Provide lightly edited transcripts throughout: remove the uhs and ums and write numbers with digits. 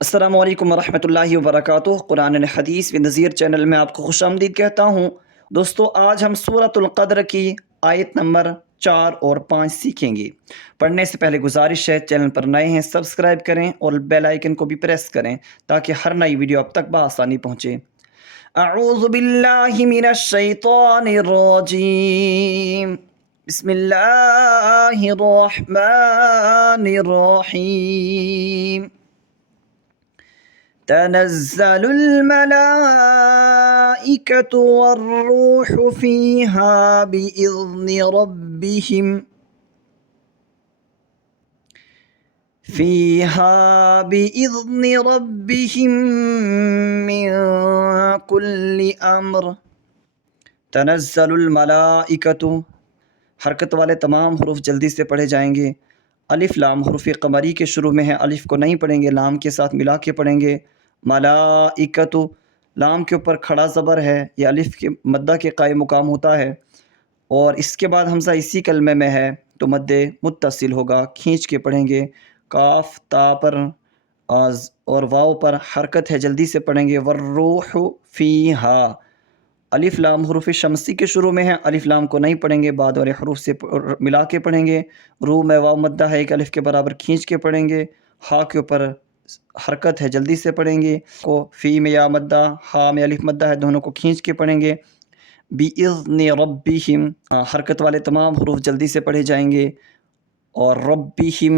अस्सलामु अलैकुम वरहमतुल्लाहि वबरकातुह। कुरान एंड हदीस विद नज़ीर चैनल में आपको खुशामदीद कहता हूँ। दोस्तों, आज हम सूरतुल क़द्र की आयत नंबर 4 और 5 सीखेंगे। पढ़ने से पहले गुजारिश है, चैनल पर नए हैं सब्सक्राइब करें और बेल आइकन को भी प्रेस करें ताकि हर नई वीडियो आप तक बआसानी पहुँचे। अऊज़ु बिल्लाहि मिनश शैतानिर रजीम। बिस्मिल्लाहिर रहमानिर रहीम। तनज़्ज़लुल मलाइकतु वर्रूहु फ़ीहा बिइज़्नि रब्बिहिम मिन कुल्लि अम्र। तनज़्ज़लुल मलाइकतु, हरकत वाले तमाम हरूफ जल्दी से पढ़े जाएंगे। अलिफ लाम हरूफ कमरी के शुरू में है, अलिफ को नहीं पढ़ेंगे, लाम के साथ मिला के पढ़ेंगे। मलाइकतु, लाम के ऊपर खड़ा ज़बर है, यह अलिफ के मद्दा के कायम मुकाम होता है, और इसके बाद हमज़ा इसी कलमे में है तो मद्दे मुत्तसिल होगा, खींच के पढ़ेंगे। काफ ता पर और वाव पर हरकत है, जल्दी से पढ़ेंगे। वर्रूहु फ़ीहा, अलिफ लाम हरूफ शमसी के शुरू में है, अलिफ लाम को नहीं पढ़ेंगे, बाद वाले हरूफ से मिला के पढ़ेंगे। रू में वाव मद्दा है, एक अलिफ के बराबर खींच के पढ़ेंगे। हा के ऊपर हरकत है, जल्दी से पढ़ेंगे। को फ़ी में या मद्दा, हा में अलिफ मद्दा है, दोनों को खींच के पढ़ेंगे। बिइज़्नि रब्बिहिम, हरकत वाले तमाम हरूफ जल्दी से पढ़े जाएंगे। और रब्बिहिम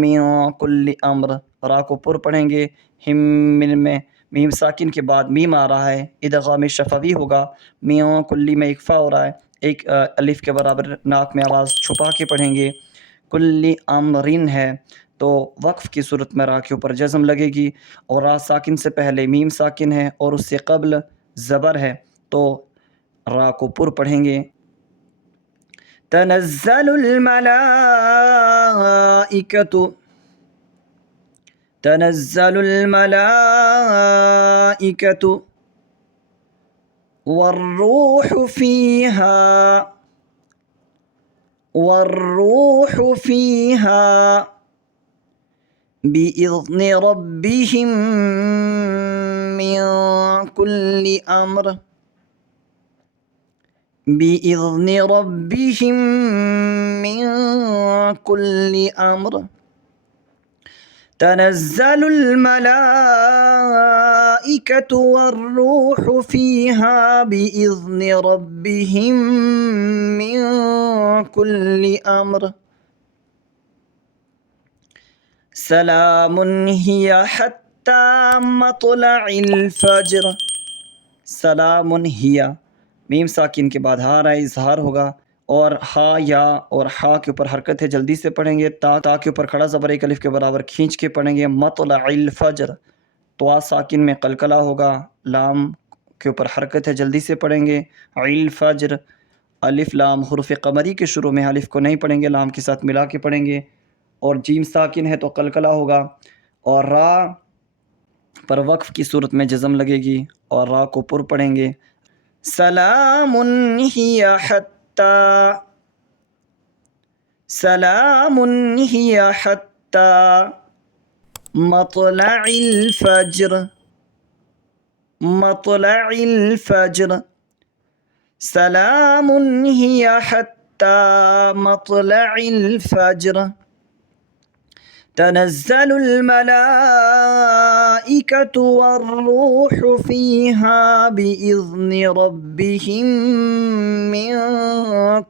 मिन कुल्लि अम्र, रा को पुर पढ़ेंगे। हिम मिन में मीम साकिन के बाद मीम आ रहा है, इदगाम शफवी होगा। मियाँ कुल्ली में इक्फ़ा हो रहा है, एक अलिफ के बराबर नाक में आवाज़ छुपा के पढ़ेंगे। कुल्ली अमरिन है तो वक्फ़ की सूरत में रा के ऊपर जज़म लगेगी, और रा साकिन से पहले मीम साकिन है और उससे क़ब्ल ज़बर है तो रा को पुर पढ़ेंगे। तनज़्ज़लुल मलाइकतु, तनज़्ज़लुल मलाइकतु वर्रूहु फ़ीहा, वर्रूहु फ़ीहा बिइज़्नि रब्बिहिम मिन कुल्लि अम्र। बिइज़्नि रब्बिहिम मिन कुल्लि अम्र। तनज़्ज़लुल मलाइकतु वर्रूहु फ़ीहा बिइज़्नि रब्बिहिम मिन कुल्लि अम्र। सलामुन हिया हत्ता मत्लइल फ़ज्र। सलामुन हिया, मीम साकिन के बाद हा राय इज़हार होगा, और हा या और हा के ऊपर हरकत है, जल्दी से पढ़ेंगे। ता के ऊपर खड़ा ज़बर एक अलिफ के बराबर खींच के पढ़ेंगे। मत्लइल फ़ज्र, तो साकिन में कलकला होगा, लाम के ऊपर हरकत है, जल्दी से पढ़ेंगे। इल फ़ज्र, अलिफ लाम हुरूफ कमरी के शुरू में, अलिफ को नहीं पढ़ेंगे, लाम के साथ मिला के पढ़ेंगे। और जीम साकिन है तो कलकला होगा, और रा पर वक्फ़ की सूरत में जज़म लगेगी और रा को पुर पढ़ेंगे। सलामुन हिया हत्ता, सलामुन हिया हत्ता मत्लइल फ़ज्र, मत्लइल फ़ज्र। सलामुन हिया हत्ता मत्लइल फ़ज्र। तनज़्ज़लुल मलाइकतु वर्रूहु फ़ीहा बिइज़्नि रब्बिहिम मिन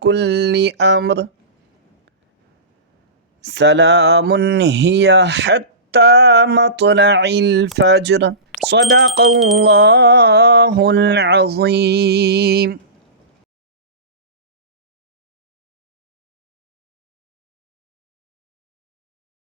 कुल्लि अम्र। सलामुन हिया हत्ता मत्लइल फ़ज्र। सदक़ल्लाहुल अज़ीम।